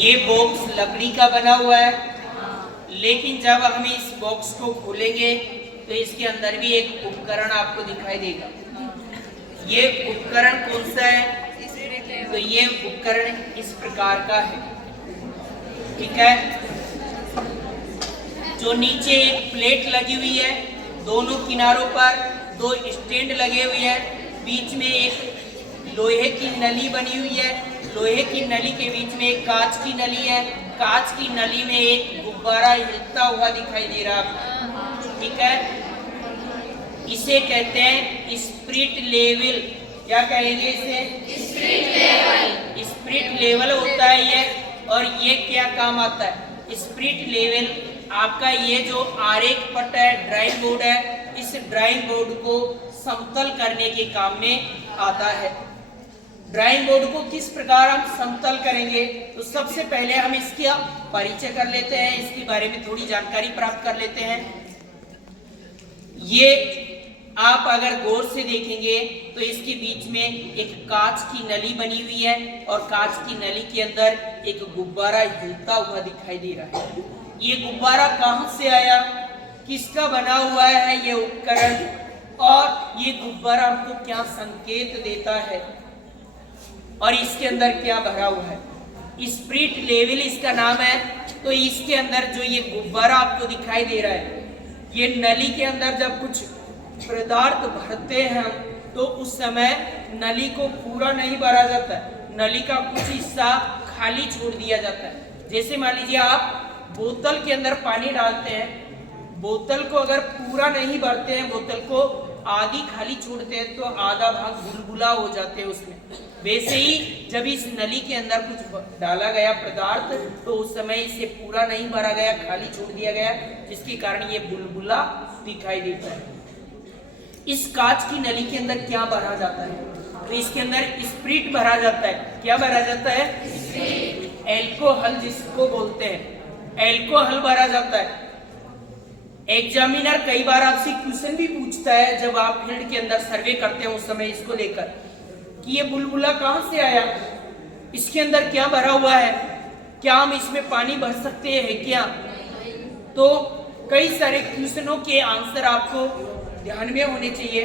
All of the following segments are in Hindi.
ये बॉक्स लकड़ी का बना हुआ है, लेकिन जब हम इस बॉक्स को खोलेंगे तो इसके अंदर भी एक उपकरण आपको दिखाई देगा। ये उपकरण कौन सा है? तो ये उपकरण इस प्रकार का है, ठीक है। जो नीचे एक प्लेट लगी हुई है, दोनों किनारों पर दो स्टैंड लगे हुए हैं, बीच में एक लोहे की नली बनी हुई है, लोहे की नली के बीच में एक कांच की नली है, कांच की नली में एक गुब्बारा हिलता हुआ दिखाई दे रहा है, ठीक है। इसे कहते हैं स्पिरिट लेवल। क्या कहेंगे इसे? Spirit level. स्पिरिट लेवल होता है ये, और ये क्या काम आता है? स्पिरिट लेवल आपका ये जो आरेख पट है, ड्राइंग बोर्ड है, इस ड्राइंग बोर्ड को समतल करने के काम में आता है। ड्राइंग बोर्ड को किस प्रकार हम समतल करेंगे? तो सबसे पहले हम इसका परिचय कर लेते हैं, इसके बारे में थोड़ी जानकारी प्राप्त कर लेते हैं। ये आप अगर गौर से देखेंगे तो इसके बीच में एक कांच की नली बनी हुई है, और कांच की नली के अंदर एक गुब्बारा हिलता हुआ दिखाई दे रहा है। ये गुब्बारा कहां से आया, किसका बना हुआ है ये उपकरण, और ये गुब्बारा हमको क्या संकेत देता है, और इसके अंदर क्या भरा हुआ है? स्पिरिट लेवल इसका नाम है। तो इसके अंदर जो ये गुब्बारा आपको दिखाई दे रहा है, ये नली के अंदर जब कुछ पदार्थ भरते हैं तो उस समय नली को पूरा नहीं भरा जाता है, नली का कुछ हिस्सा खाली छोड़ दिया जाता है। जैसे मान लीजिए आप बोतल के अंदर पानी डालते हैं, बोतल को अगर पूरा नहीं भरते हैं, बोतल को आधी खाली छोड़ते हैं तो आधा भाग बुलबुला हो जाते हैं उसमें। वैसे ही जब इस नली के अंदर कुछ डाला गया पदार्थ तो उस समय इसे पूरा नहीं भरा गया, खाली छोड़ दिया गया, जिसके कारण ये बुलबुला दिखाई देता है। इस कांच की नली के अंदर क्या भरा जाता है? तो इसके अंदर स्पिरिट भरा जाता है। क्या भरा जाता है? एल्कोहल जिसको बोलते हैं, एल्कोहल भरा जाता है। एग्जामिनर कई बार आपसे क्वेश्चन भी पूछता है जब आप फील्ड के अंदर सर्वे करते हैं उस समय इसको लेकर कि ये बुलबुला कहां से आया, इसके अंदर क्या भरा हुआ है, क्या हम इसमें पानी भर सकते हैं क्या? तो कई सारे क्वेश्चनों के आंसर आपको ध्यान में होने चाहिए।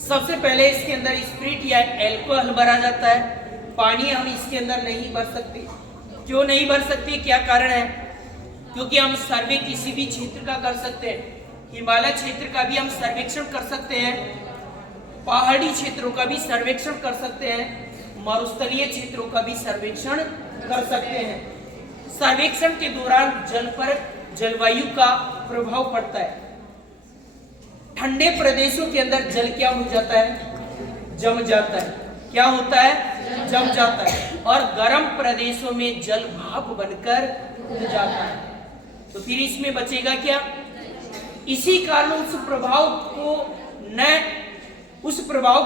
सबसे पहले इसके अंदर स्पिरिट या एल्कोहल भरा जाता है, पानी हम इसके अंदर नहीं भर सकते। क्यों नहीं भर सकते, क्या कारण है? क्योंकि हम सर्वे किसी भी क्षेत्र का कर सकते हैं, हिमालय क्षेत्र का भी हम सर्वेक्षण कर सकते हैं, पहाड़ी क्षेत्रों का भी सर्वेक्षण कर सकते हैं, मरुस्थलीय क्षेत्रों का भी सर्वेक्षण कर सकते हैं। सर्वेक्षण के दौरान जल पर जलवायु का प्रभाव पड़ता है। ठंडे प्रदेशों के अंदर जल क्या हो जाता है? जम जाता है। क्या होता है? जम जाता है। और गर्म प्रदेशों में जल भाप बनकर उड़ जाता है। तो फिर इसमें बचेगा क्या? इसी कारण उस प्रभाव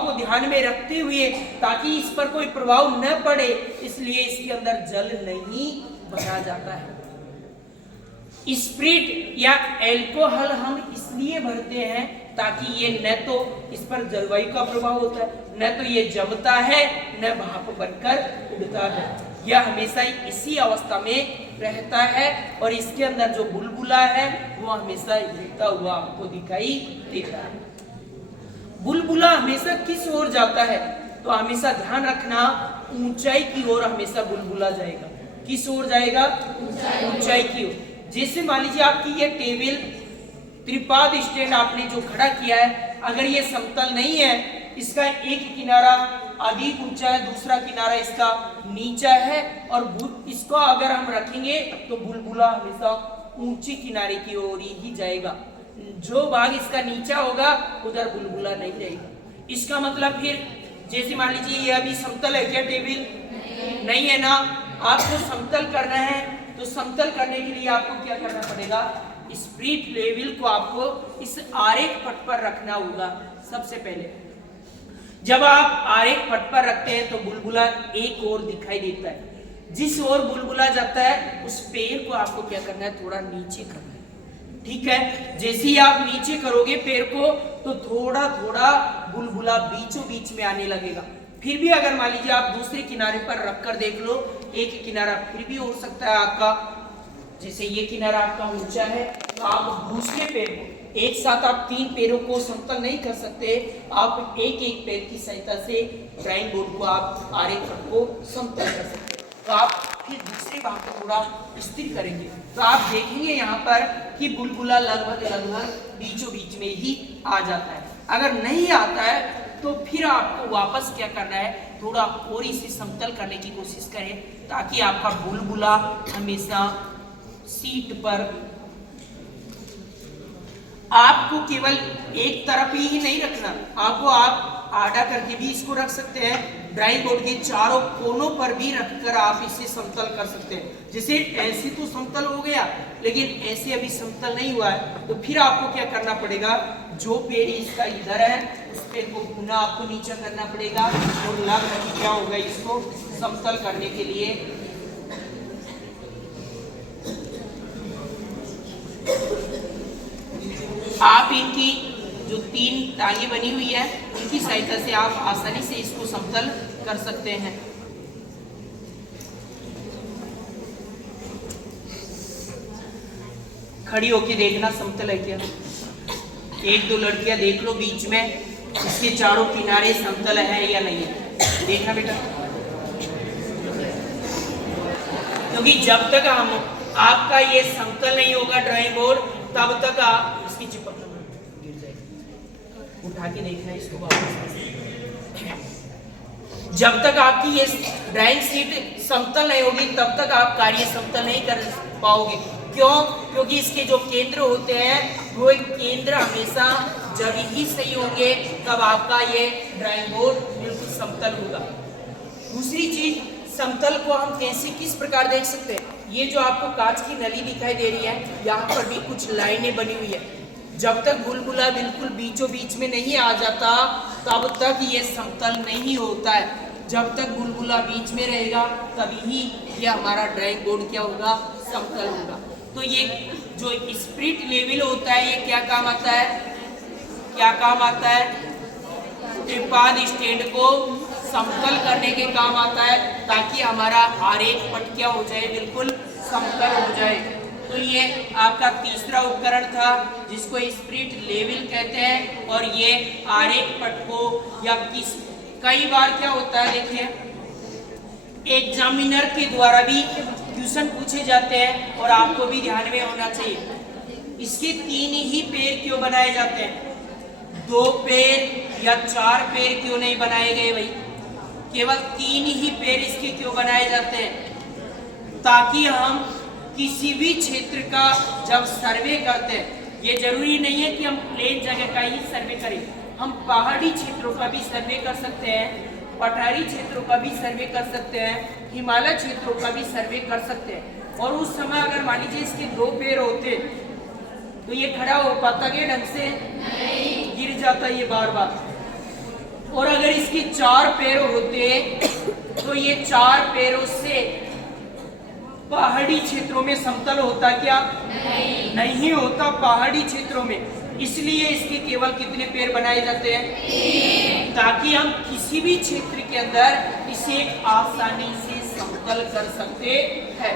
को ध्यान में रखते हुए, ताकि इस पर कोई प्रभाव न पड़े, इसलिए इसके अंदर जल नहीं भरा जाता है। स्पिरिट या एल्कोहल हम इसलिए भरते हैं ताकि ये न तो इस पर जलवायु का प्रभाव होता है, न तो ये जमता है, न भाप बनकर उड़ता है। यह हमेशा इसी अवस्था में रहता है, और इसके अंदर जो बुलबुला है वो हमेशा हिलता हुआ आपको दिखाई देता है। बुलबुला हमेशा किस ओर जाता है? तो हमेशा ध्यान रखना, ऊंचाई की ओर हमेशा बुलबुला जाएगा। किस ओर जाएगा? ऊंचाई की ओर। जैसे मान लीजिए आपकी ये टेबल त्रिपाद स्टैंड आपने जो खड़ा किया है, अगर ये समतल नहीं है, इसका एक किनारा अधिक ऊंचा है, दूसरा किनारा इसका नीचा है, और इसको अगर हम रखेंगे तो बुलबुला हमेशा ऊंची किनारे की ओर ही जाएगा। जो भाग इसका नीचा होगा उधर बुलबुला नहीं रहेगा। इसका मतलब फिर जैसे मान लीजिए ये अभी समतल है क्या? टेबल नहीं है ना। आपको समतल करना है तो समतल करने के लिए आपको क्या करना पड़ेगा? स्पिरिट लेवल को आपको इस आरेख पट पर रखना होगा। सबसे पहले जब आप आरेख पट पर रखते हैं तो बुलबुला एक ओर दिखाई देता है। जिस ओर बुलबुला जाता है उस पैर को आपको क्या करना है? थोड़ा नीचे करना है, ठीक है। जैसे ही आप नीचे करोगे पैर को तो थोड़ा थोड़ा बुलबुला बीचों बीच में आने लगेगा। फिर भी अगर मान लीजिए आप दूसरे किनारे पर रखकर देख लो, एक किनारा फिर भी हो सकता है आपका, जैसे ये किनारा आपका ऊंचा है, तो आप दूसरे पैर को एक साथ आप 3 पैरों को समतल नहीं कर सकते, आप एक एक पैर की सहायता से ड्राइंग बोर्ड को आप आरेखन को समतल कर सकते हैं। तो आप फिर दूसरे भाग को थोड़ा स्थिर करेंगे तो आप देखेंगे यहाँ पर कि बुलबुला लगभग बीचों बीच में ही आ जाता है। अगर नहीं आता है तो फिर आपको वापस क्या करना है, थोड़ा और इसे समतल करने की कोशिश करें ताकि आपका बुलबुला हमेशा सीट पर, आपको केवल एक तरफ ही नहीं रखना, आपको आप आड़ा करके भी इसको रख सकते हैं, ड्राइंग बोर्ड के चारों कोनों पर भी रखकर आप इसे समतल कर सकते हैं। जैसे ऐसे तो समतल हो गया, लेकिन ऐसे अभी समतल नहीं हुआ है, तो फिर आपको क्या करना पड़ेगा, जो पेड़ इसका इधर है उस पेड़ को पुनः आपको नीचा करना पड़ेगा और लगभग क्या होगा, इसको समतल करने के लिए आप इनकी जो 3 टांगे बनी हुई है उनकी सहायता से आप आसानी से इसको समतल कर सकते हैं। खड़ी होके देखना समतल है क्या, 1-2 लड़कियां देख लो बीच में, इसके चारों किनारे समतल है या नहीं है, देखना बेटा। क्योंकि जब तक हम आपका ये समतल नहीं होगा ड्राइंग बोर्ड, तब तक आप इसकी चिपक गिर जाएगी, उठा के देखना इसको वापस। जब तक आपकी ये ड्राइंग शीट समतल नहीं होगी तब तक आप कार्य समतल नहीं कर पाओगे। क्यों? क्योंकि इसके जो केंद्र होते हैं वो केंद्र हमेशा जब ही सही होंगे तब आपका ये ड्राइंग बोर्ड बिल्कुल समतल होगा। दूसरी चीज, समतल को हम कैसे किस प्रकार देख सकते हैं, ये जो आपको कांच की नली दिखाई दे रही है, यहाँ पर भी कुछ लाइनें बनी हुई है। जब तक बुलबुला बिल्कुल बीचों बीच में नहीं आ जाता तब तक ये समतल नहीं होता है। जब तक बुलबुला बीच में रहेगा तभी ही ये हमारा ड्राइंग बोर्ड क्या होगा, समतल होगा। तो ये जो स्पिरिट लेवल होता है ये क्या काम आता है, क्या काम आता है, त्रिपाद स्टैंड को समतल करने के काम आता है ताकि हमारा आरेख पट क्या हो जाए, बिल्कुल समतल हो जाए। तो ये आपका तीसरा उपकरण था जिसको स्पिरिट लेवल कहते हैं। और ये आरेख पट को या कई बार क्या होता है, देखिए एग्जामिनर के द्वारा भी क्वेश्चन पूछे जाते हैं और आपको भी ध्यान में होना चाहिए। इसके 3 ही पैर क्यों बनाए जाते हैं, 2 पैर या 4 पैर क्यों नहीं बनाए गए भाई, केवल 3 ही पैर इसके क्यों बनाए जाते हैं, ताकि हम किसी भी क्षेत्र का जब सर्वे करते हैं, ये जरूरी नहीं है कि हम प्लेन जगह का ही सर्वे करें, हम पहाड़ी क्षेत्रों का भी सर्वे कर सकते हैं, पठारी क्षेत्रों का भी सर्वे कर सकते हैं, हिमालय क्षेत्रों का भी सर्वे कर सकते हैं। और उस समय अगर मान लीजिए इसके 2 पैर होते तो ये खड़ा हो पाता क्या ढंग से, गिर जाता ये बार बार। और अगर इसके 4 पैर होते तो ये 4 पैरों से पहाड़ी क्षेत्रों में समतल होता क्या, नहीं होता पहाड़ी क्षेत्रों में। इसलिए इसके केवल कितने पैर बनाए जाते हैं, ताकि हम किसी भी क्षेत्र के अंदर इसे आसानी से समतल कर सकते हैं।